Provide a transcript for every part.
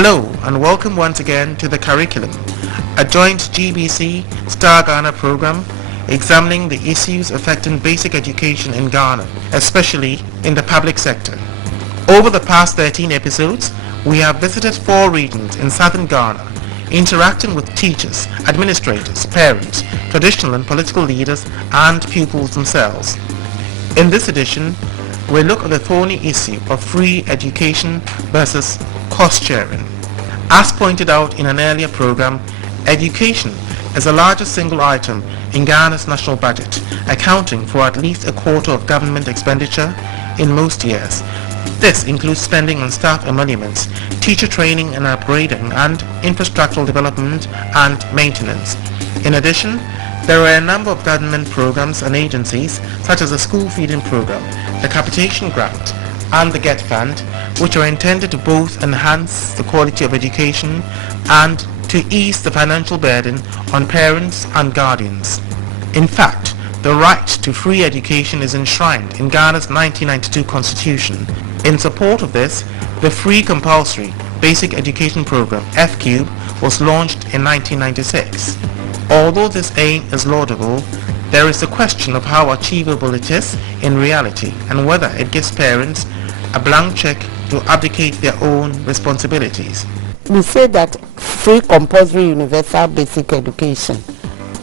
Hello and welcome once again to the curriculum, a joint GBC Star Ghana program examining the issues affecting basic education in Ghana, especially in the public sector. Over the past 13 episodes, we have visited 4 regions in southern Ghana, interacting with teachers, administrators, parents, traditional and political leaders, and pupils themselves. In this edition, we look at the thorny issue of free education versus cost sharing. As pointed out in an earlier program, education is the largest single item in Ghana's national budget, accounting for at least a quarter of government expenditure in most years. This includes spending on staff emoluments, teacher training and upgrading, and infrastructural development and maintenance. In addition, there are a number of government programs and agencies such as the School Feeding Program, the Capitation Grant, and the G.E.S Fund, which are intended to both enhance the quality of education and to ease the financial burden on parents and guardians. In fact, the right to free education is enshrined in Ghana's 1992 Constitution. In support of this, the Free Compulsory Basic Education Program, F-Cube, was launched in 1996. Although this aim is laudable, there is the question of how achievable it is in reality and whether it gives parents a blank check to abdicate their own responsibilities. We say that free compulsory universal basic education.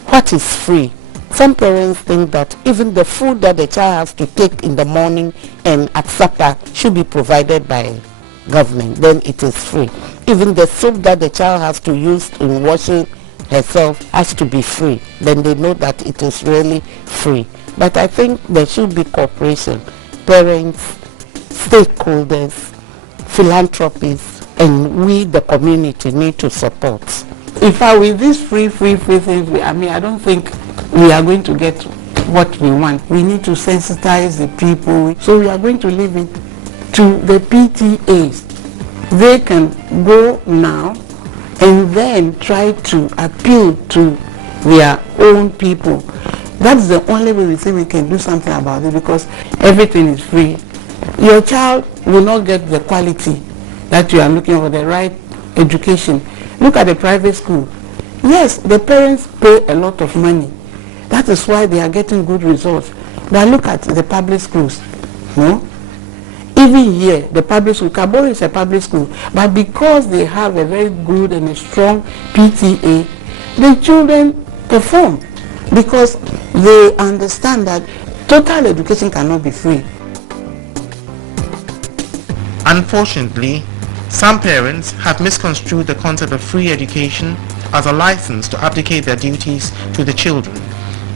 What is free? Some parents think that even the food that the child has to take in the morning and at supper should be provided by government, then it is free. Even the soap that the child has to use in washing herself has to be free, then they know that it is really free. But I think there should be cooperation. Parents, stakeholders, philanthropists, and we, the community, need to support. If with this free, I don't think we are going to get what we want. We need to sensitize the people. So we are going to leave it to the PTAs. They can go now and then try to appeal to their own people. That's the only way we say we can do something about it, because everything is free. Your child will not get the quality that you are looking for, the right education. Look at the private school. Yes, the parents pay a lot of money. That is why they are getting good results. But look at the public schools. No? Even here, the public school, Kabore is a public school, but because they have a very good and a strong PTA, the children perform because they understand that total education cannot be free. Unfortunately, some parents have misconstrued the concept of free education as a license to abdicate their duties to the children,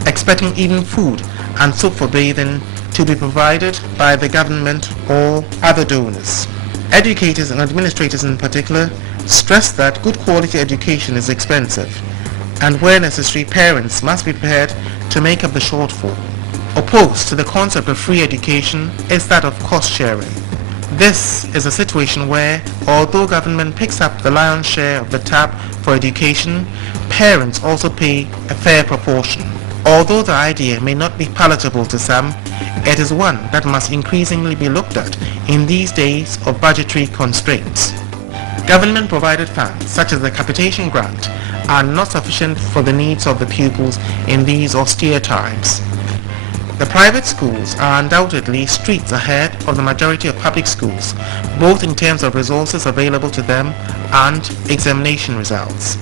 expecting even food and soap for bathing to be provided by the government or other donors. Educators and administrators in particular stress that good quality education is expensive, and where necessary, parents must be prepared to make up the shortfall. Opposed to the concept of free education is that of cost sharing. This is a situation where, although government picks up the lion's share of the tab for education, parents also pay a fair proportion. Although the idea may not be palatable to some, it is one that must increasingly be looked at in these days of budgetary constraints. Government-provided funds, such as the Capitation Grant, are not sufficient for the needs of the pupils in these austere times. The private schools are undoubtedly streets ahead of the majority of public schools, both in terms of resources available to them and examination results.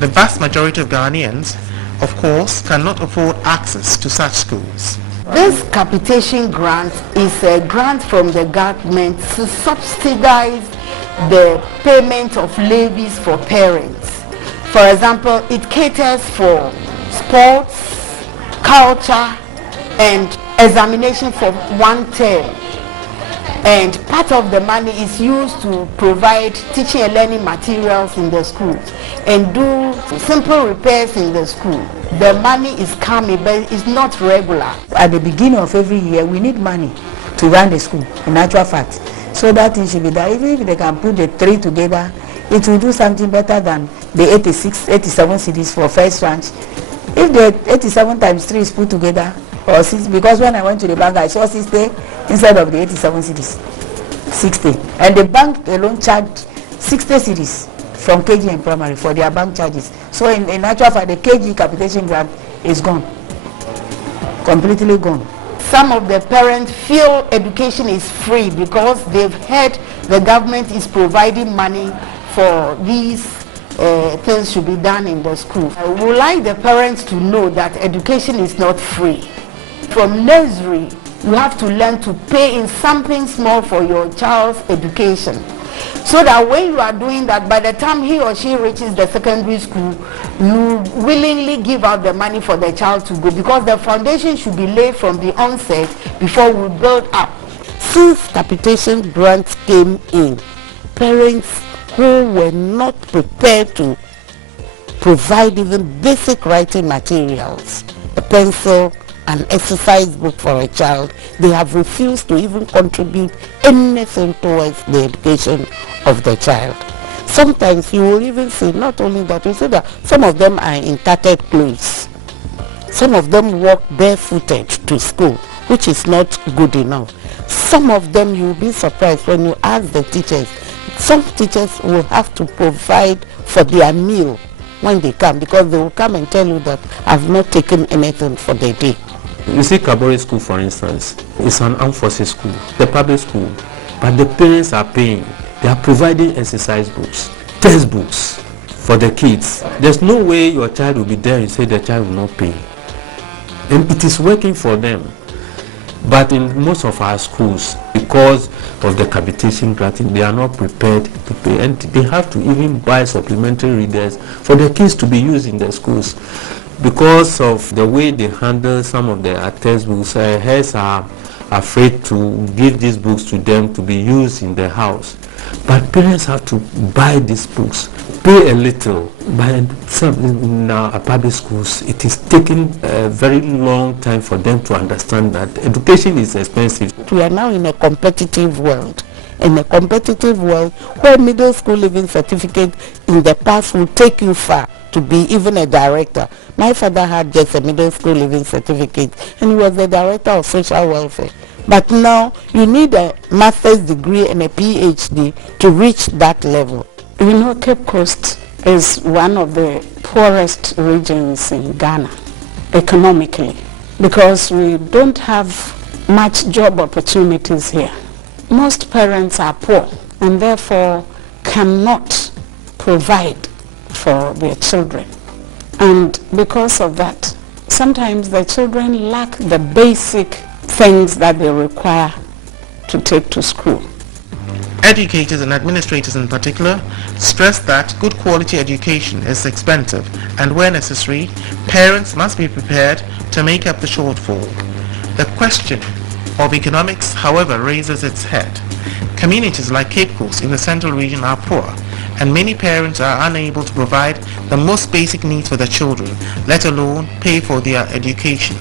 The vast majority of Ghanaians, of course, cannot afford access to such schools. This capitation grant is a grant from the government to subsidize the payment of levies for parents. For example, it caters for sports, culture, and examination for 1 term. And part of the money is used to provide teaching and learning materials in the schools and do simple repairs in the school. The money is coming, but it's not regular. At the beginning of every year, we need money to run the school, in actual fact. So that it should be that even if they can put the 3 together, it will do something better than the 87 cities for first tranche. If the 87 times 3 is put together, or 6, because when I went to the bank, I saw 60 instead of the 87 cities. 60. And the bank alone charged 60 cedis from KG and primary for their bank charges. So in actual fact, the KG capitation grant is gone, completely gone. Some of the parents feel education is free because they've heard the government is providing money for these things should be done in the school. I would like the parents to know that education is not free. From nursery, you have to learn to pay in something small for your child's education, so that when you are doing that, by the time he or she reaches the secondary school, you willingly give out the money for the child to go, because the foundation should be laid from the onset before we build up. Since capitation grants came in, parents who were not prepared to provide even basic writing materials, a pencil, an exercise book for a child, they have refused to even contribute anything towards the education of the child. Sometimes you will even see, not only that, you see that some of them are in tattered clothes. Some of them walk barefooted to school, which is not good enough. Some of them, you'll be surprised when you ask the teachers. Some teachers will have to provide for their meal when they come, because they will come and tell you that I've not taken anything for the day. You see, Kabore School, for instance, is an armed forces school, the public school, but the parents are paying. They are providing exercise books, textbooks for the kids. There's no way your child will be there and say the child will not pay. And it is working for them. But in most of our schools, because of the capitation granting, they are not prepared to pay, and they have to even buy supplementary readers for the kids to be used in the schools. Because of the way they handle some of their textbooks, heads are afraid to give these books to them to be used in the house. But parents have to buy these books, pay a little. But in our public schools, it is taking a very long time for them to understand that education is expensive. We are now in a competitive world. In a competitive world where middle school living certificate in the past will take you far to be even a director. My father had just a middle school living certificate and he was the director of social welfare. But now you need a master's degree and a PhD to reach that level. You know, Cape Coast is one of the poorest regions in Ghana economically, because we don't have much job opportunities here. Most parents are poor and therefore cannot provide for their children. And because of that, sometimes the children lack the basic things that they require to take to school. Educators and administrators in particular stress that good quality education is expensive, and where necessary, parents must be prepared to make up the shortfall. The question of economics, however, raises its head. Communities like Cape Coast in the central region are poor, and many parents are unable to provide the most basic needs for their children, let alone pay for their education.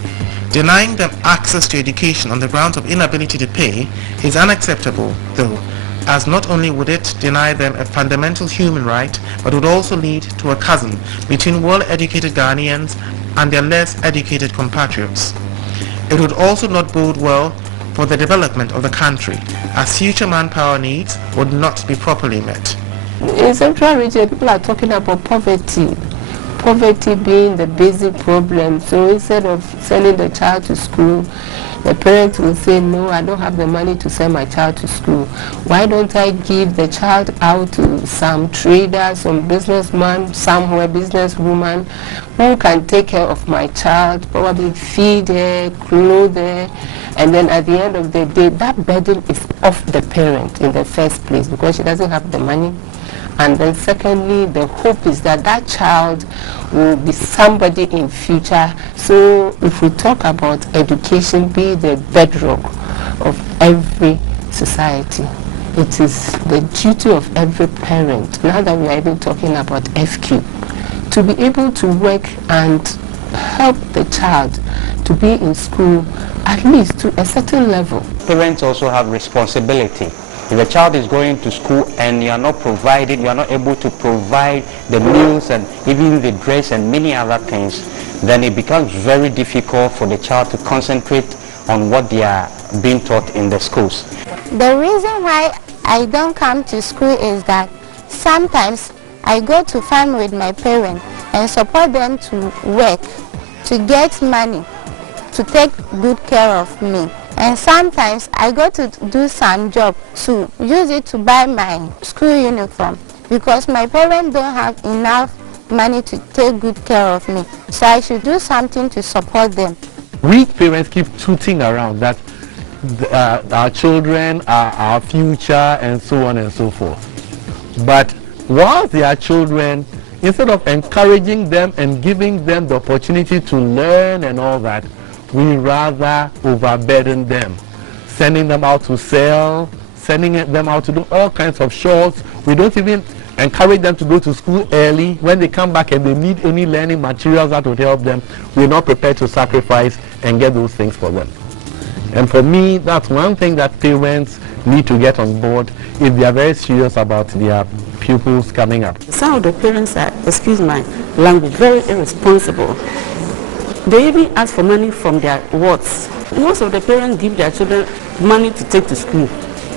Denying them access to education on the grounds of inability to pay is unacceptable, though, as not only would it deny them a fundamental human right, but would also lead to a chasm between well-educated Ghanaians and their less educated compatriots. It would also not bode well for the development of the country, as future manpower needs would not be properly met. In Central Region, people are talking about poverty being the basic problem. So instead of sending the child to school, the parents will say, no, I don't have the money to send my child to school. Why don't I give the child out to some trader, some businessman, somewhere, businesswoman, who can take care of my child, probably feed her, clothe her, and then at the end of the day, that burden is off the parent in the first place because she doesn't have the money. And then secondly, the hope is that that child will be somebody in future. So if we talk about education being the bedrock of every society, it is the duty of every parent, now that we are even talking about FQ, to be able to work and help the child to be in school at least to a certain level. Parents also have responsibility. If a child is going to school and you are not able to provide the meals and even the dress and many other things, then it becomes very difficult for the child to concentrate on what they are being taught in the schools. The reason why I don't come to school is that Sometimes I go to farm with my parents and support them to work, to get money, to take good care of me. And sometimes I go to do some job to use it to buy my school uniform because my parents don't have enough money to take good care of me. So I should do something to support them. We parents keep tooting around that our children are our future and so on and so forth. But while they are children, instead of encouraging them and giving them the opportunity to learn and all that, we rather overburden them, sending them out to sell, sending them out to do all kinds of chores. We don't even encourage them to go to school early. When they come back and they need any learning materials that would help them, we're not prepared to sacrifice and get those things for them. And for me, that's one thing that parents need to get on board if they are very serious about their pupils coming up. Some of the parents are, excuse my language, very irresponsible. They even ask for money from their wards. Most of the parents give their children money to take to school.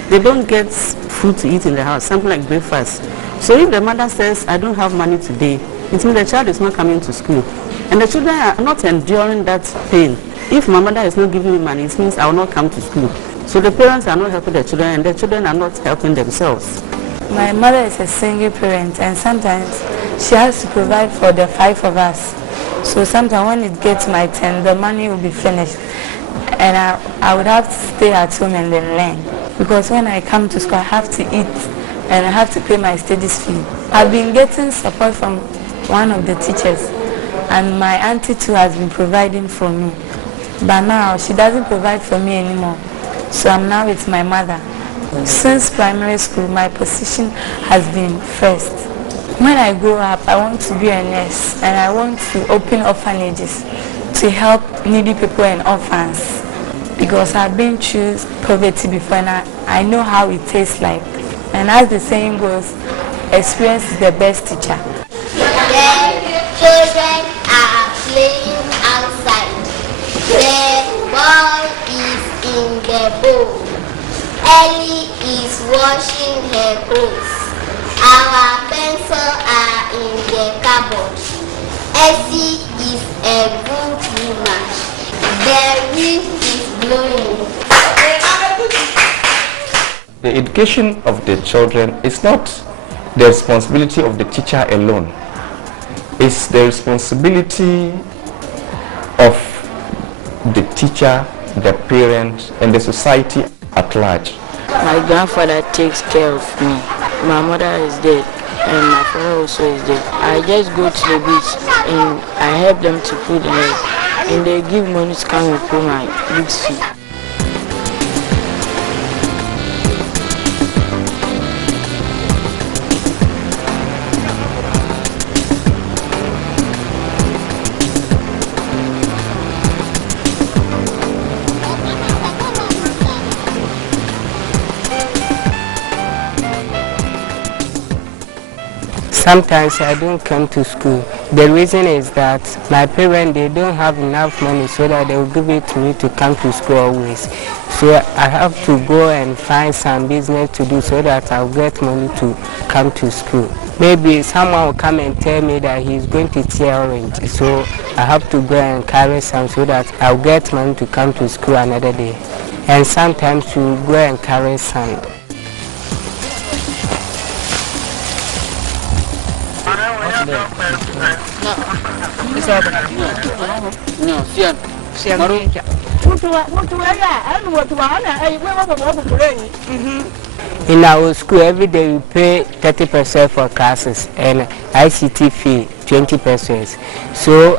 They don't get food to eat in the house, something like breakfast. So if the mother says, I don't have money today, it means the child is not coming to school. And the children are not enduring that pain. If my mother is not giving me money, it means I will not come to school. So the parents are not helping the children and the children are not helping themselves. My mother is a single parent and sometimes she has to provide for the 5 of us. So sometimes when it gets my turn, the money will be finished and I would have to stay at home and then learn. Because when I come to school, I have to eat and I have to pay my studies fee. I've been getting support from one of the teachers and my auntie too has been providing for me. But now she doesn't provide for me anymore. So I'm now with my mother. Since primary school, my position has been first. When I grow up, I want to be a nurse and I want to open orphanages to help needy people and orphans because I've been through poverty before and I know how it tastes like. And as the saying goes, experience is the best teacher. The children are playing outside. The ball is in the bowl. Ellie is washing her clothes. Our pencils are in the cupboard. Essie is a good woman. The wind is blowing. The education of the children is not the responsibility of the teacher alone. It's the responsibility of the teacher, the parent, and the society at large. My grandfather takes care of me. My mother is dead and my father also is dead. I just go to the beach and I help them to put the net and they give money to come and pay my books fee. Sometimes I don't come to school. The reason is that my parents, they don't have enough money so that they will give it to me to come to school always. So I have to go and find some business to do so that I'll get money to come to school. Maybe someone will come and tell me that he's going to tear orange. So I have to go and carry some so that I'll get money to come to school another day. And sometimes we go and carry sand. In our school, every day we pay 30% for classes and ICT fee 20%. So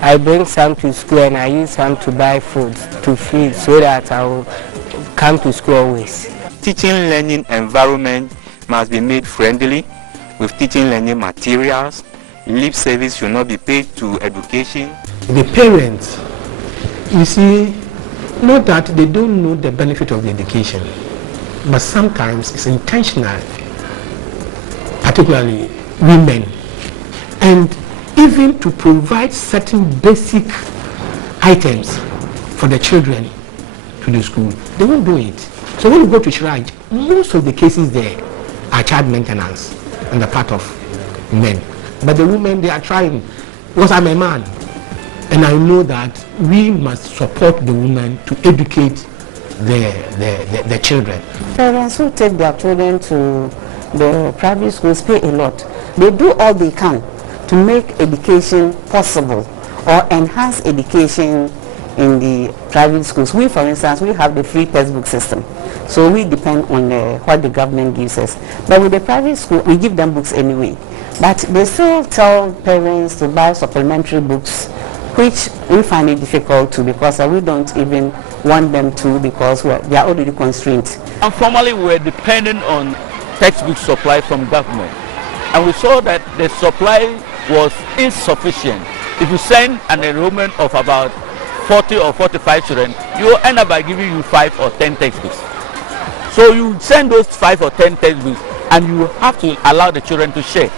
I bring some to school and I use some to buy food to feed so that I will come to school always. Teaching learning environment must be made friendly with teaching learning materials. Lip service should not be paid to education. The parents, you see, not that they don't know the benefit of the education, but sometimes it's intentional, particularly women, and even to provide certain basic items for the children to the school, they won't do it. So when you go to Shraj, most of the cases there are child maintenance. on the part of men. But the women, they are trying, because I'm a man, and I know that we must support the women to educate the children. Parents who take their children to the private schools pay a lot. They do all they can to make education possible or enhance education in the private schools. We, for instance, we have the free textbook system, so we depend on what the government gives us. But with the private school, we give them books anyway. But they still tell parents to buy supplementary books, which we find it difficult to, because we don't even want them to, because they are already constrained. And formerly we were dependent on textbook supply from government, and we saw that the supply was insufficient. If you send an enrollment of about 40 or 45 children, you will end up by giving you 5 or 10 textbooks. So you send those 5 or 10 textbooks, and you have to allow the children to share.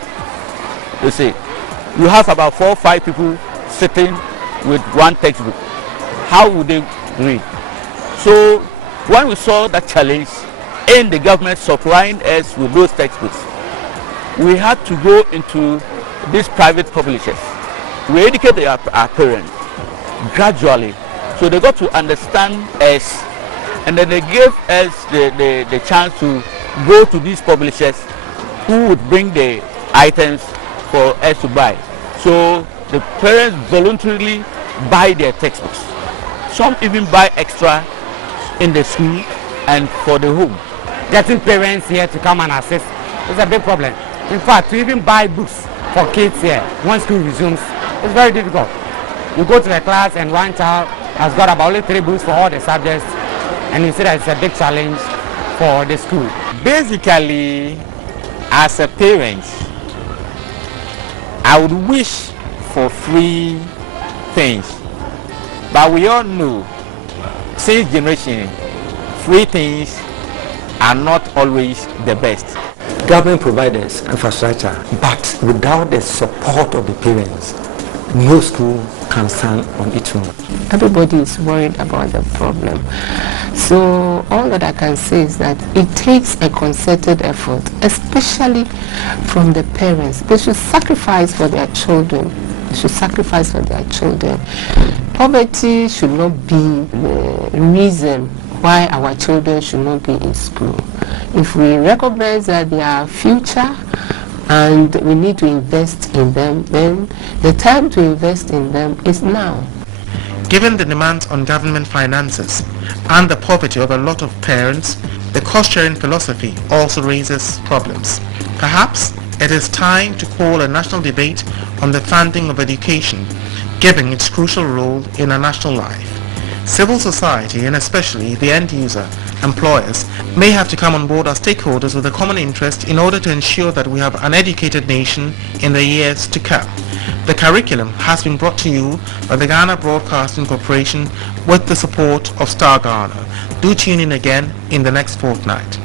You see, you have about 4 or 5 people sitting with one textbook. How would they read? So when we saw that challenge in the government supplying us with those textbooks, we had to go into these private publishers. We educated our parents gradually, so they got to understand us, and then they gave us the chance to go to these publishers who would bring the items for us to buy. So the parents voluntarily buy their textbooks. Some even buy extra in the school and for the home. Getting parents here to come and assist is a big problem. In fact, to even buy books for kids here when school resumes, it's very difficult. You go to the class and one child has got about only 3 books for all the subjects, and you see that it's a big challenge for the school. Basically, as a parent, I would wish for free things, but we all know, since generation, free things are not always the best. Government provides infrastructure, but without the support of the parents, no school can stand on its own. Everybody is worried about the problem. So all that I can say is that it takes a concerted effort, especially from the parents. They should sacrifice for their children. They should sacrifice for their children. Poverty should not be the reason why our children should not be in school. If we recognize that they are future and we need to invest in them, then the time to invest in them is now. Given the demands on government finances and the poverty of a lot of parents, the cost-sharing philosophy also raises problems. Perhaps it is time to call a national debate on the funding of education, given its crucial role in our national life. Civil society, and especially the end user, employers, may have to come on board as stakeholders with a common interest in order to ensure that we have an educated nation in the years to come. The curriculum has been brought to you by the Ghana Broadcasting Corporation with the support of Star Ghana. Do tune in again in the next fortnight.